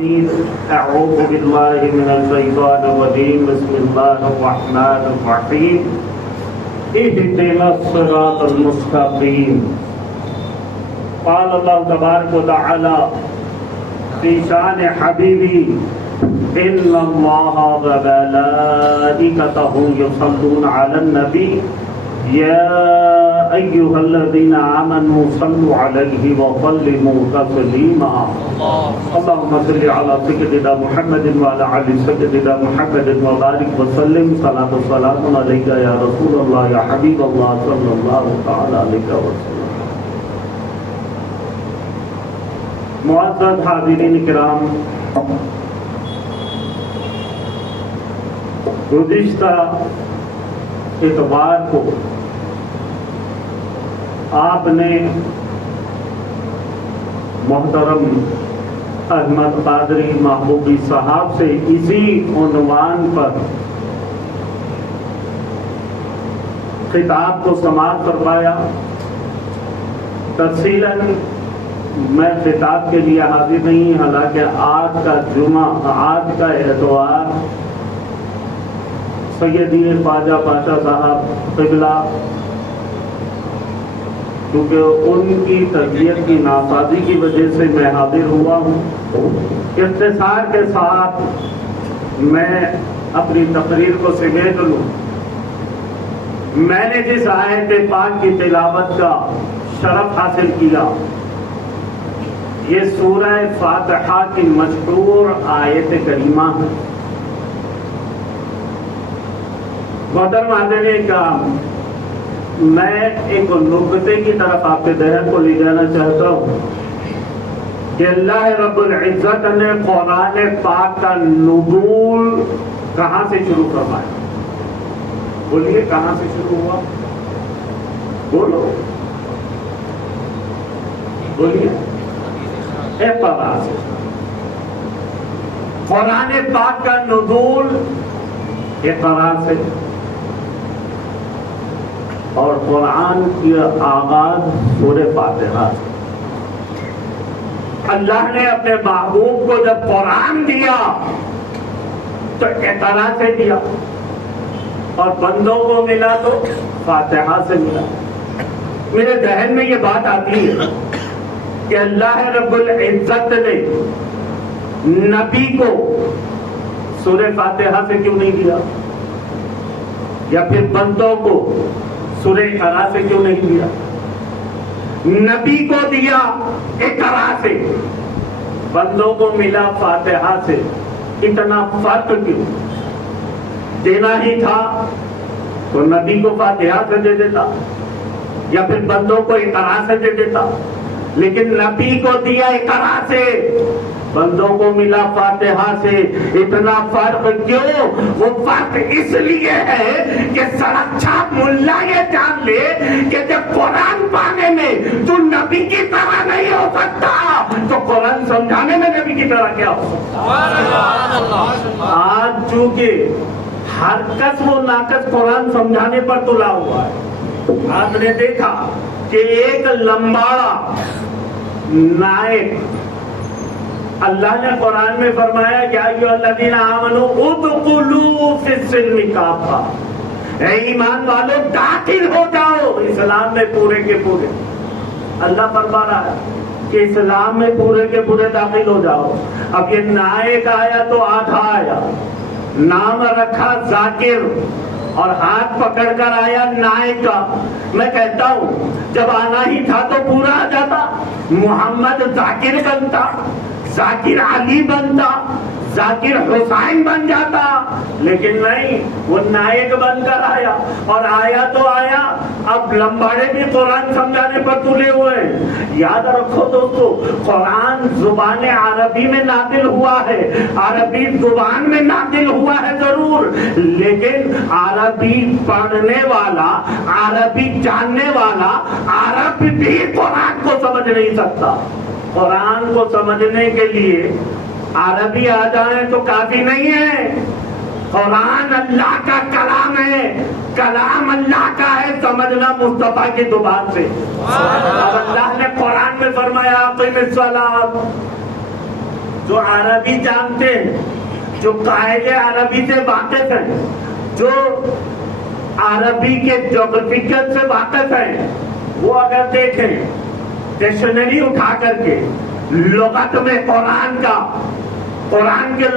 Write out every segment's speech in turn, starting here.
أعوذ بالله من الشيطان الرجيم بسم الله الرحمن الرحيم اهدنا الصراط المستقيم قال الله تبارك وتعالى في شان حبيبي إن الله وملائكته يصلون على النبي يا أيها الذين آمنوا صلوا عليه وسلموا تسليما اللهم صل على سيدنا محمد وعلى آل سيدنا محمد وبارك وسلم صلاة والسلام عليك يا رسول الله يا حبيب الله صلى الله تعالى عليه وسلم. معزز حاضرین کرام، گزشتہ اتوار کو آپ نے محترم احمد قادری محبوبی صاحب سے اسی عنوان پر خطاب کو سماعت فرمایا. تفصیلاً میں خطاب کے لیے حاضر نہیں، حالانکہ آج کا اتوار سیدی خواجہ پاشا صاحب قبلہ، کیونکہ ان کی طبیعت کی ناسازی کی وجہ سے میں حاضر ہوا ہوں. اختصار کے ساتھ میں اپنی تقریر کو سمیٹ لوں. میں نے جس آیت پاک کی تلاوت کا شرف حاصل کیا، یہ سورہ فاتحہ کی مشہور آیت کریمہ ہے. محترم حاضرین کرام، میں ایک نکتے کی طرف آپ کے ذہن کو لے جانا چاہتا ہوں کہ اللہ رب العزت نے قرآن پاک کا نزول کہاں سے شروع فرمایا؟ بولیے، کہاں سے شروع ہوا؟ بولو، بولیے. اقرا سے. قرآن پاک کا نزول اقرا سے، اور قرآن کی آغاز سورہ فاتحہ سے. اللہ نے اپنے محبوب کو جب قرآن دیا تو اقرا سے دیا، اور بندوں کو ملا تو فاتحہ سے ملا. میرے ذہن میں یہ بات آتی ہے کہ اللہ رب العزت نے نبی کو سورہ فاتحہ سے کیوں نہیں دیا، یا پھر بندوں کو سورہ اقرا سے کیوں نہیں دیا؟ نبی کو دیا اقرا سے، بندوں کو ملا فاتحہ سے. اتنا فرق کیوں؟ دینا ہی تھا تو نبی کو فاتحہ سے دے دیتا، یا پھر بندوں کو اقرا سے دے دیتا. لیکن نبی کو دیا اقرا سے، بندوں کو ملا فاتحہ سے. اتنا فرق کیوں؟ وہ فرق اس لیے ہے کہ سڑک چھاپ ملا یہ جان لے کہ جب قرآن پانے میں تو نبی کی طرح نہیں ہو سکتا تو قرآن سمجھانے میں نبی کی طرح کیا ہو سکتا؟ آج چونکہ ہر کس و ناقص قرآن سمجھانے پر تلا ہوا ہے. آپ نے دیکھا کہ ایک لمباڑا نائک، اللہ نے قرآن میں فرمایا یا ایھا الذین آمنوا ادخلوا فی السلم کافہ، اے ایمان والو داخل ہو جاؤ اسلام میں پورے کے پورے. اللہ فرما رہا ہے کہ اسلام میں پورے کے پورے داخل ہو جاؤ. اب یہ نائک آیا تو آدھا آیا، نام رکھا ذاکر، اور ہاتھ پکڑ کر آیا نائک کا. میں کہتا ہوں جب آنا ہی تھا تو پورا آ جاتا، محمد ذاکر بنتا، ذاکر علی بنتا، ذاکر حسین بن جاتا. لیکن نہیں، وہ نائک بن کر آیا، اور آیا تو آیا. اب لمباڑے بھی قرآن سمجھانے پر تلے ہوئے. یاد رکھو دوستو، قرآن زبان عربی میں نازل ہوا ہے، عربی زبان میں نازل ہوا ہے ضرور، لیکن عربی پڑھنے والا، عربی جاننے والا عرب بھی قرآن کو سمجھ نہیں سکتا. قرآن کو سمجھنے کے لیے عربی آ جائیں تو کافی نہیں ہے. قرآن اللہ کا کلام ہے، کلام اللہ کا ہے، سمجھنا مصطفیٰ کی زبان سے. اب اللہ نے قرآن میں فرمایا اقیم الصلاۃ، جو عربی جانتے ہیں, جو قاعدے عربی سے واقف ہیں, جو عربی کے جغرافیکل سے واقف ہیں, وہ اگر دیکھیں ڈکشنری اٹھا کر کے لغت میں قرآن کے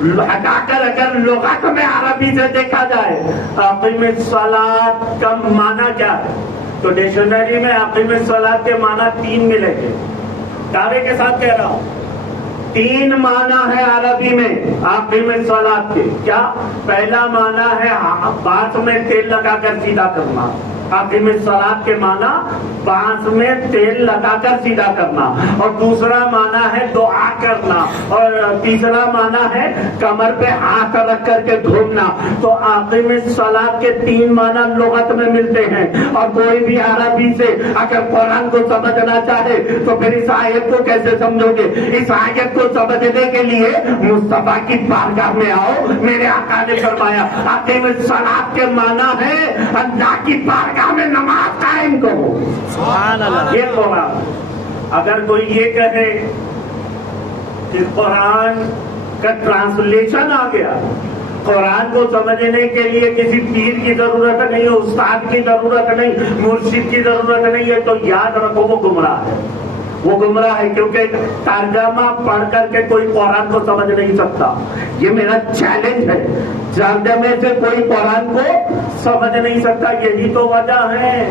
ہٹا کر اگر لغت میں عربی سے دیکھا جائے اقیم الصلاۃ کا معنی کیا ہے, تو ڈکشنری میں اقیم الصلاۃ کے معنی 3 ملیں گے. دعوے کے ساتھ کہہ رہا ہوں 3 معنی ہے عربی میں اقیم الصلاۃ کے. کیا؟ پہلا معنی ہے بانس میں تیل لگا کر سیدھا کرنا. اقیم الصلاۃ کے معنی بانس میں تیل لگا کر سیدھا کرنا. اور دوسرا معنی ہے دعا کرنا. اور تیسرا معنی ہے کمر پہ ہاتھ رکھ کر کے گھومنا. تو اقیم الصلاۃ کے 3 معنی لغت میں ملتے ہیں. اور کوئی بھی عربی سے اگر قرآن کو سمجھنا چاہے تو پھر اس آیت کو کیسے سمجھو گے؟ اس آیت کو سمجھنے کے لیے مصطفیٰ کی بارگاہ میں آؤ. میرے آقا نے فرمایا اقیم الصلاۃ کے معنی ہے اللہ کی بارگاہ میں نماز قائم کرو. سبحان اللہ. یہ قرآن. اگر کوئی یہ کہے کہ قرآن کا ٹرانسلیشن آ گیا, قرآن کو سمجھنے کے لیے کسی پیر کی ضرورت نہیں ہے, استاد کی ضرورت نہیں, مرشد کی ضرورت نہیں ہے, تو یاد رکھو وہ گمراہ ہے. وہ گمراہ ہے کیونکہ ترجمہ پڑھ کر کے کوئی قرآن کو سمجھ نہیں سکتا. یہ میرا چیلنج ہے, ترجمے سے کوئی قرآن کو سمجھ نہیں سکتا. یہی تو وجہ ہے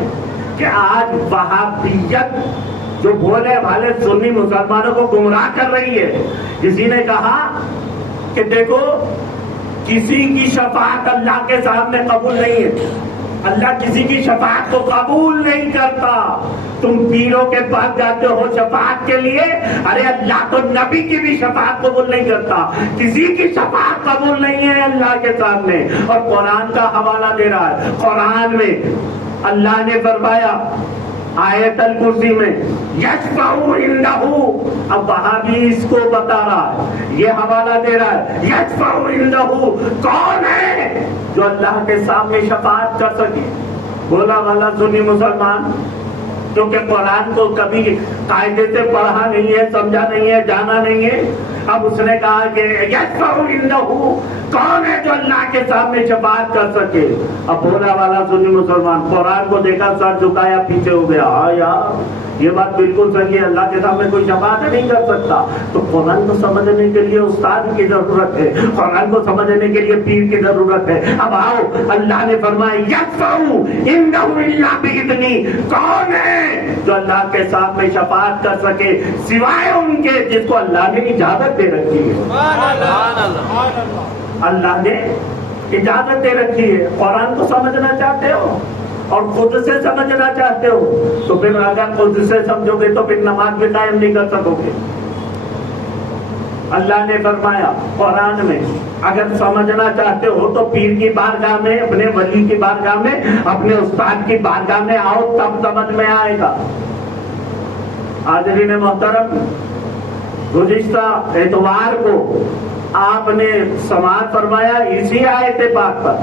کہ آج وہابیت جو بھولے بھالے سنی مسلمانوں کو گمراہ کر رہی ہے. کسی نے کہا کہ دیکھو کسی کی شفاعت اللہ کے سامنے قبول نہیں ہے, اللہ کسی کی شفاعت کو قبول نہیں کرتا. تم پیروں کے پاس جاتے ہو شفاعت کے لیے, ارے اللہ تو نبی کی بھی شفاعت قبول نہیں کرتا. کسی کی شفاعت قبول نہیں ہے اللہ کے سامنے. اور قرآن کا حوالہ دے رہا ہے. قرآن میں اللہ نے فرمایا آیت الکرسی میں یشفع عنہ, اب وہاں بھی اس کو بتا رہا ہے, یہ حوالہ دے رہا ہے. یشفع عنہ کون ہے جو اللہ کے سامنے شفاعت کر سکے؟ بولا والا سنی مسلمان جو کہ قرآن کو کبھی قاعدے سے پڑھا نہیں ہے, سمجھا نہیں ہے, جانا نہیں ہے. اب اس نے کہا کہ یشفع عنہ کون ہے جو اللہ کے سامنے شفاعت کر سکے؟ اب بولا والا سنی مسلمان قرآن کو دیکھا, سر جھکایا, پیچھے ہو گیا. ہاں یار یہ بات بالکل صحیح ہے, اللہ کے سامنے کوئی شفاعت نہیں کر سکتا. تو قرآن کو سمجھنے کے لیے استاد کی ضرورت ہے, قرآن کو سمجھنے کے لیے پیر کی ضرورت ہے. اب آؤ, اللہ نے فرمایا یشفع عنہ الا باذنہ, کون ہے جو اللہ کے سامنے شفاعت کر سکے سوائے ان کے جس کو اللہ نے اجازت دے رکھی ہے. اللہ نے اجازت دے رکھی ہے. قرآن کو سمجھنا چاہتے ہو اور خود سے سمجھنا چاہتے ہو تو پھر اگر خود سے سمجھو گے تو پھر نماز بھی قائم نہیں کر سکو گے. اللہ نے فرمایا قرآن میں اگر سمجھنا چاہتے ہو تو پیر کی بارگاہ میں, اپنے ولی کی بارگاہ میں, اپنے استاد کی بارگاہ میں آؤ, تب سمجھ میں آئے گا. حاضرین محترم, گزشتہ اتوار کو آپ نے سماعت فرمایا اسی آیت پاک پر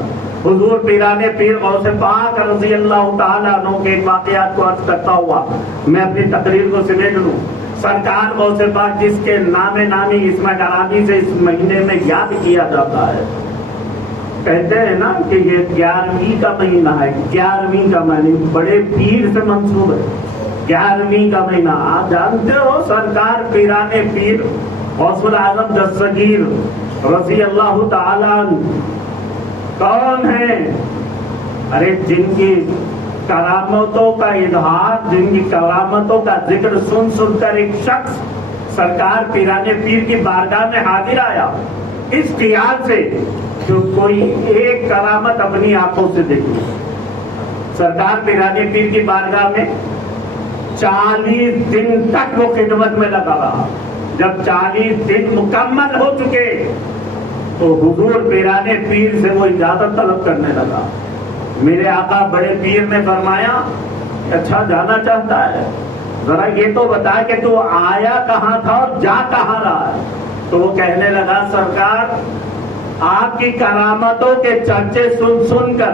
حضور پیرانے پیر غوث پاک رضی اللہ تعالیٰ عنہ کے واقعات کو عرض کرتا ہوا میں اپنی تقریر کو سمیٹ لوں. سرکار غوث پاک جس کے نام نامی اسم گرامی سے اس مہینے میں یاد کیا جاتا ہے, کہتے ہیں نا کہ یہ 11ویں کا مہینہ ہے. 11ویں کا مہینہ بڑے پیر سے منسوب ہے. 11ویں کا مہینہ آپ جانتے ہو سرکار پیرانے پیر غوث العظم دستگیر رضی اللہ تعالیٰ عنہ کون ہیں؟ ارے جن کی کرامتوں کا اظہار, جن کی کرامتوں کا ذکر سن سن کر ایک شخص سرکار پیرانے پیر کی بارگاہ میں حاضر آیا اس خیال سے جو کوئی ایک کرامت اپنی آنکھوں سے دیکھی. سرکار پیرانے پیر کی بارگاہ میں 40 دن تک وہ خدمت میں لگا رہا. جب 40 دن مکمل ہو چکے تو حضور پیرانے پیر سے وہ اجازت طلب کرنے لگا. میرے آقا بڑے پیر نے فرمایا اچھا جانا چاہتا ہے, ذرا یہ تو بتا کہ تو آیا کہاں تھا اور جا کہاں رہا ہے. تو وہ کہنے لگا سرکار آپ کی کرامتوں کے چرچے سن سن کر